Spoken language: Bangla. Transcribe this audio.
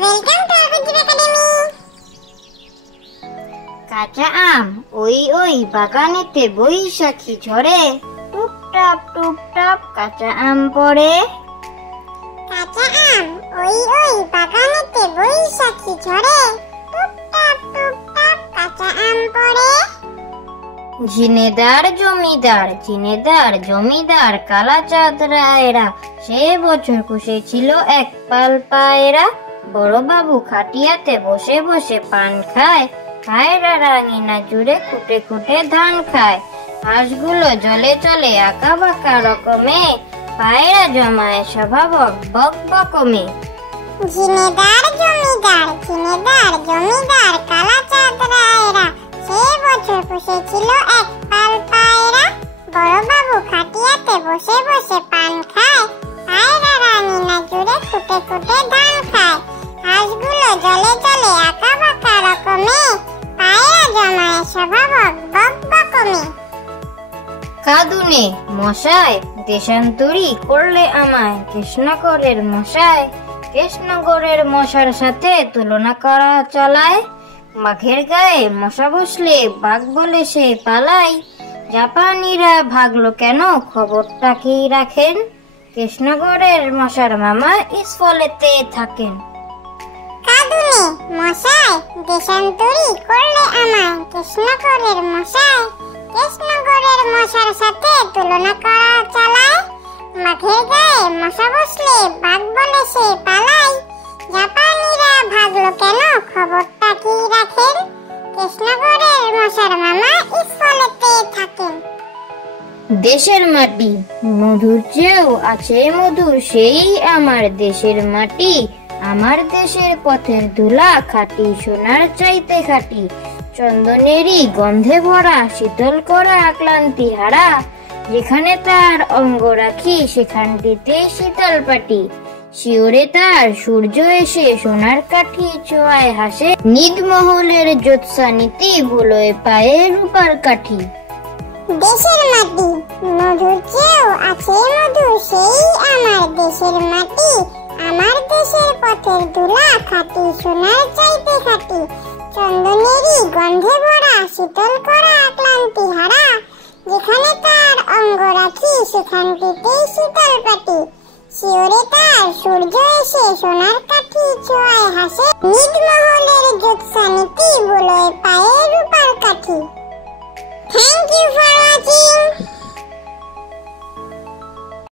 Welcome to আরবিজিব academy. কাঁচা আম ওই বাগানেতে বৈশাখী ঝরে, টুপটাপ কাঁচা আম পড়ে। কাঁচা আম ওই বাগানেতে বৈশাখী ঝরে, টুপটাপ কাঁচা আম পড়ে। জিনেদার জমিদার কালাচাঁদ রায়রা সে বছর পুষেছিল এক পাল পায়রা। বড় বাবু খাটিয়াতে বসে বসে পান খায়, পায়রা রাঙিনা জুড়ে খুঁটে খুঁটে ধান খায়। হাঁসগুলো জলে চলে আঁকা বাঁকা রকমে, পায়রা জমায় সভা বক বকমে। জিনেদার জমিদার কালাচাঁদ রায়রা সে বছর পুষেছিল এক পাল পায়রা। বড় বাবু খাটিয়াতে বসে বসে পান খায়, পায়রা রাঙিনা জুড়ে খুঁটে খুঁটে ধান খায়। হাঁসগুলো জলে চলে আঁকা বাঁকা রকমে, পায়রা জমায় সভা বক বকমে। কাঁদুনে মশায় দেশান্তরী করলে আমায়, কৃষ্ণগড়ের মশার সাথে তুলনা করা চলায়। বাঘের গায়ে মশা বসলে বাঘ বলে সে পালায়, জাপানিরা ভাগলো কেন খবরটা কি রাখেন? কৃষ্ণগড়ের মশার মামা ইসফলেতে থাকেন। কাঁদুনে মশায় দেশান্তরী করলে আমায়, কৃষ্ণগড়ের মশার সাথে তুলনা করা চালায়। বাঘের গায়ে মশা বসলে বাঘ বলে সে পালায়, জাপানিরা ভাগলো কেন খবরটা কি রাখেন? কৃষ্ণগড়ের মশার মামা ইসফলেতে থাকেন। দেশের মাটি মধুর চেয়েও আছে মধু, সেই আমার দেশের মাটি। আমার দেশের পথের ধুলা খাঁটি সোনার চাইতে খাঁটি, চন্দনেরই গন্ধে ভরা শীতল করা ক্লান্তি হারা। যেখানে তার অঙ্গ রাখি সেখানটিতে শীতল পাটি, শিওরে তার সূর্য এসে সোনার কাঠি ছোঁয়ায় হাসে। নিদমহলের জ্যোৎস্নানীতি বুলোয় পায়ে রূপার কাঠি। দেশের মাটি মধুর চেয়েও আছে মধু, সেই আমার দেশের মাটি। আমার দেশের পথের ধুলা খাঁটি সোনার চাইতে খাঁটি, চন্দনেরই গন্ধে ভরা শীতল করা ক্লান্তি হারা। যেখানে তার অঙ্গ রাখি সেখানটিতেই শীতল পাটি, শিওরে তার সূর্য এসে সোনার কাঠি ছোঁয়ায় হাসে। নিদমহলের জ্যোৎস্নানীতি বুলোয় পায়ে রূপার কাঠি। Thank you for watching.